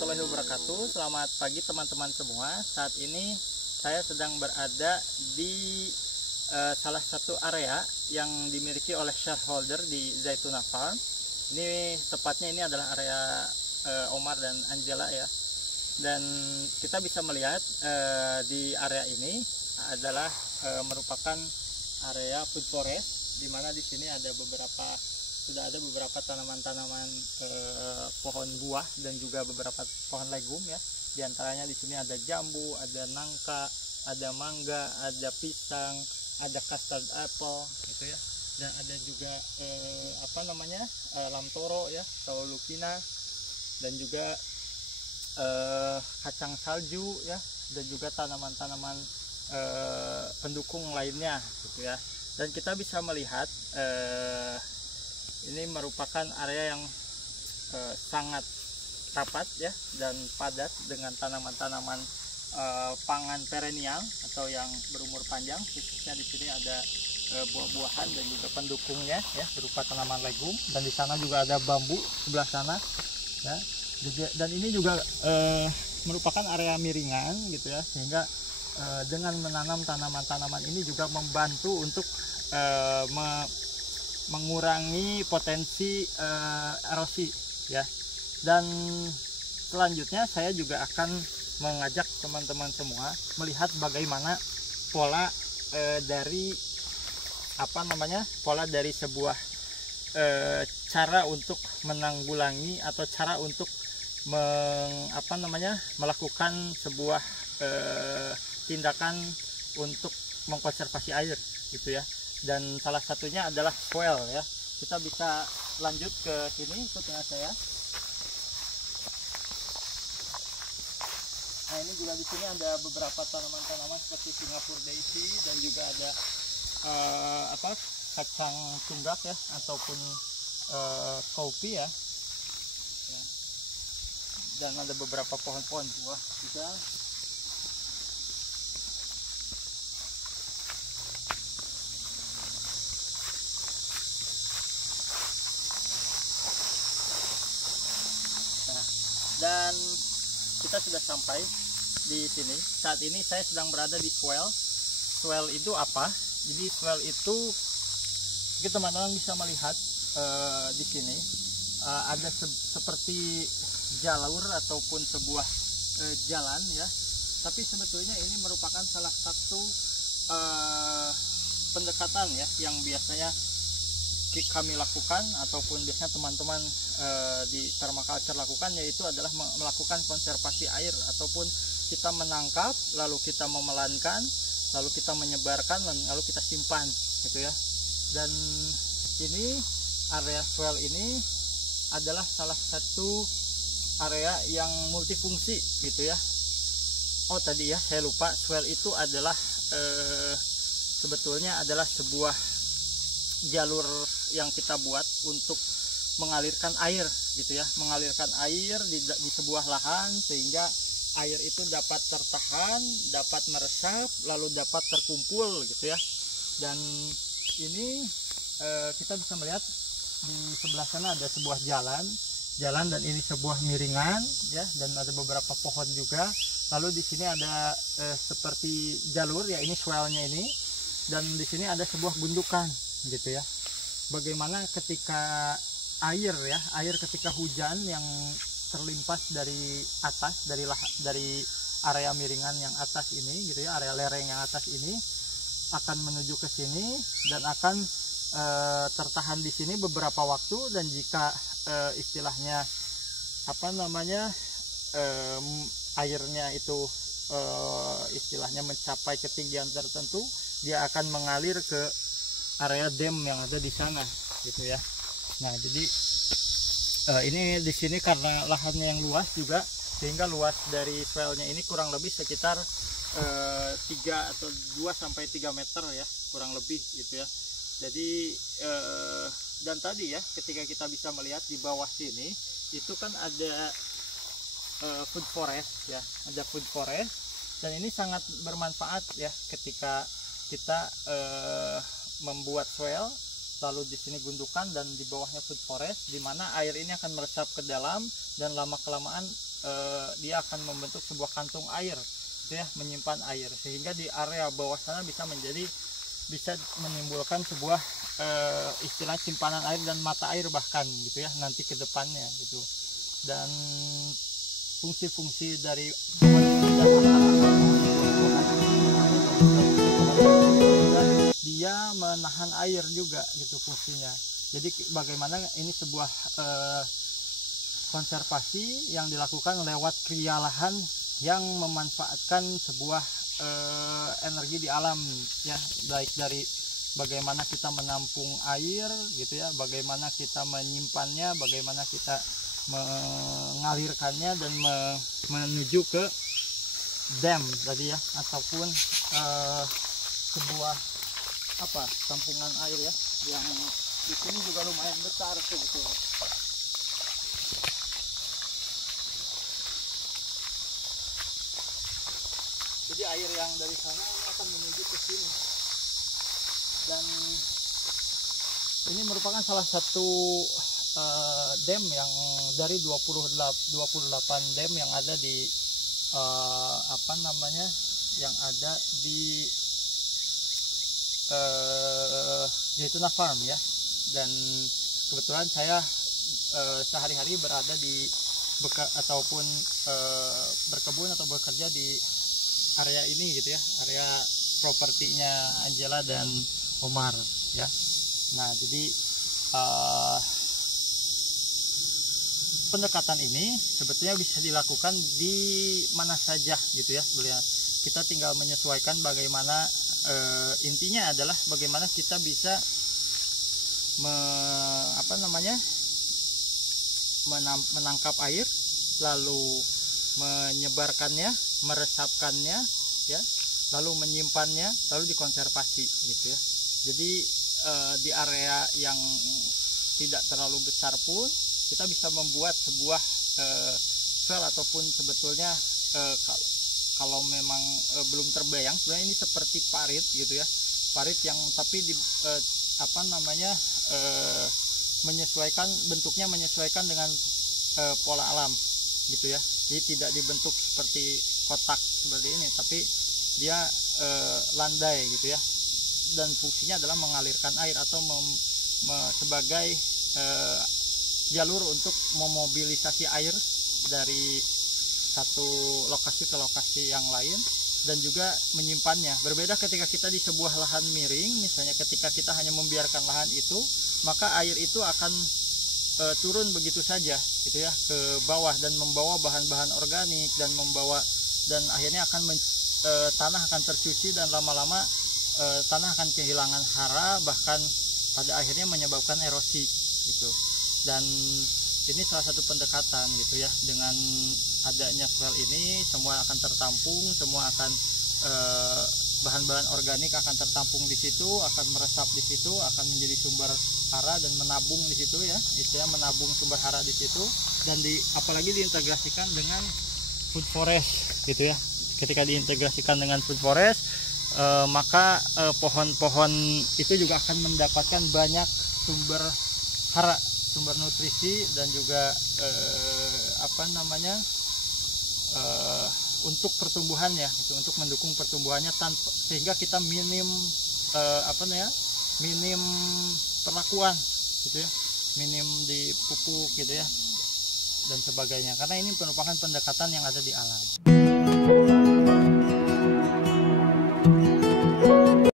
warahmatullahi wabarakatuh. Selamat pagi teman-teman semua. Saat ini saya sedang berada di salah satu area yang dimiliki oleh shareholder di Zaytuna Farm. Ini tepatnya ini adalah area Omar dan Angela ya. Dan kita bisa melihat di area ini adalah merupakan area food forest, di mana di sini sudah ada beberapa tanaman-tanaman pohon buah dan juga beberapa pohon legum ya. Di antaranya di sini ada jambu, ada nangka, ada mangga, ada pisang, ada custard apple gitu ya. Dan ada juga lamtoro ya, atau lupina, dan juga kacang salju ya, dan juga tanaman-tanaman pendukung lainnya gitu ya. Dan kita bisa melihat ini merupakan area yang sangat rapat ya dan padat dengan tanaman-tanaman pangan perennial atau yang berumur panjang. Khususnya di sini ada buah-buahan dan juga pendukungnya ya, berupa tanaman legum, dan di sana juga ada bambu sebelah sana ya. Dan ini juga merupakan area miringan gitu ya, sehingga dengan menanam tanaman-tanaman ini juga membantu untuk mengurangi potensi erosi ya. Dan selanjutnya saya juga akan mengajak teman-teman semua melihat bagaimana pola dari sebuah cara untuk menanggulangi atau cara untuk melakukan sebuah tindakan untuk mengkonservasi air gitu ya. Dan salah satunya adalah swale ya. Kita bisa lanjut ke sini, ikut dengan saya. Nah, ini juga di sini ada beberapa tanaman-tanaman seperti Singapore daisy, dan juga ada kacang tunggak ya, ataupun kopi ya. Dan ada beberapa pohon-pohon buah juga. Dan kita sudah sampai di sini. Saat ini saya sedang berada di swale. Swale itu apa? Jadi swale itu teman-teman bisa melihat di sini ada seperti jalur ataupun sebuah jalan ya. Tapi sebetulnya ini merupakan salah satu pendekatan ya yang biasanya kami lakukan, ataupun biasanya teman-teman di permaculture lakukan, yaitu adalah melakukan konservasi air, ataupun kita menangkap lalu kita memelankan, lalu kita menyebarkan, lalu kita simpan gitu ya. Dan ini area swale ini adalah salah satu area yang multifungsi gitu ya. Oh tadi ya saya lupa, swale itu adalah sebetulnya adalah sebuah jalur yang kita buat untuk mengalirkan air gitu ya, mengalirkan air di sebuah lahan, sehingga air itu dapat tertahan, dapat meresap, lalu dapat terkumpul gitu ya. Dan ini kita bisa melihat di sebelah sana ada sebuah jalan, dan ini sebuah miringan ya, dan ada beberapa pohon juga. Lalu di sini ada seperti jalur ya, ini swale-nya ini, dan di sini ada sebuah gundukan gitu ya. Bagaimana ketika air ketika hujan yang terlimpas dari atas, dari area miringan yang atas ini gitu ya, area lereng yang atas ini akan menuju ke sini dan akan tertahan di sini beberapa waktu. Dan jika istilahnya airnya itu istilahnya mencapai ketinggian tertentu, dia akan mengalir ke area dam yang ada di sana gitu ya. Nah, jadi ini di sini karena lahannya yang luas juga, sehingga luas dari swale-nya ini kurang lebih sekitar 2 sampai 3 meter ya, kurang lebih gitu ya. Jadi dan tadi ya, ketika kita bisa melihat di bawah sini itu kan ada food forest ya, ada food forest, dan ini sangat bermanfaat ya ketika kita membuat swale lalu di sini gundukan dan di bawahnya food forest, di mana air ini akan meresap ke dalam dan lama kelamaan dia akan membentuk sebuah kantung air, gitu ya, menyimpan air, sehingga di area bawah sana bisa menimbulkan sebuah istilah simpanan air dan mata air bahkan, gitu ya, nanti ke depannya gitu. Dan fungsi-fungsi dari dia menahan air juga gitu fungsinya. Jadi bagaimana ini sebuah konservasi yang dilakukan lewat kriya lahan yang memanfaatkan sebuah energi di alam ya, baik dari bagaimana kita menampung air gitu ya, bagaimana kita menyimpannya, bagaimana kita mengalirkannya dan menuju ke dam tadi ya, ataupun sebuah tampungan air ya, yang di sini juga lumayan besar sebetulnya. Jadi air yang dari sana ini akan menuju ke sini, dan ini merupakan salah satu dam yang dari 28 dam yang ada di yang ada di Zaytuna Farm ya. Dan kebetulan saya sehari-hari berada di ataupun berkebun atau bekerja di area ini gitu ya, area propertinya Angela dan Omar ya. Nah, jadi pendekatan ini sebetulnya bisa dilakukan di mana saja gitu ya sebenarnya. Kita tinggal menyesuaikan bagaimana, intinya adalah bagaimana kita bisa menangkap air, lalu menyebarkannya, meresapkannya ya, lalu menyimpannya, lalu dikonservasi gitu ya. Jadi di area yang tidak terlalu besar pun kita bisa membuat sebuah well ataupun sebetulnya kalau memang belum terbayang, sebenarnya ini seperti parit gitu ya, parit yang tapi di menyesuaikan bentuknya, menyesuaikan dengan pola alam gitu ya. Jadi tidak dibentuk seperti kotak seperti ini, tapi dia landai gitu ya, dan fungsinya adalah mengalirkan air atau sebagai jalur untuk memobilisasi air dari satu lokasi ke lokasi yang lain, dan juga menyimpannya. Berbeda ketika kita di sebuah lahan miring, misalnya ketika kita hanya membiarkan lahan itu, maka air itu akan turun begitu saja gitu ya ke bawah dan membawa bahan-bahan organik dan akhirnya akan tanah akan tercuci, dan lama-lama tanah akan kehilangan hara, bahkan pada akhirnya menyebabkan erosi gitu. Dan ini salah satu pendekatan gitu ya, dengan adanya swell ini semua akan tertampung, semua akan bahan-bahan organik akan tertampung di situ, akan meresap di situ, akan menjadi sumber hara dan menabung di situ ya, istilahnya menabung sumber hara di situ. Dan apalagi diintegrasikan dengan food forest gitu ya. Ketika diintegrasikan dengan food forest, maka pohon-pohon itu juga akan mendapatkan banyak sumber hara, sumber nutrisi, dan juga untuk pertumbuhannya gitu, untuk mendukung pertumbuhannya sehingga kita minim perlakuan gitu ya, minim dipupuk gitu ya dan sebagainya, karena ini merupakan pendekatan yang ada di alam.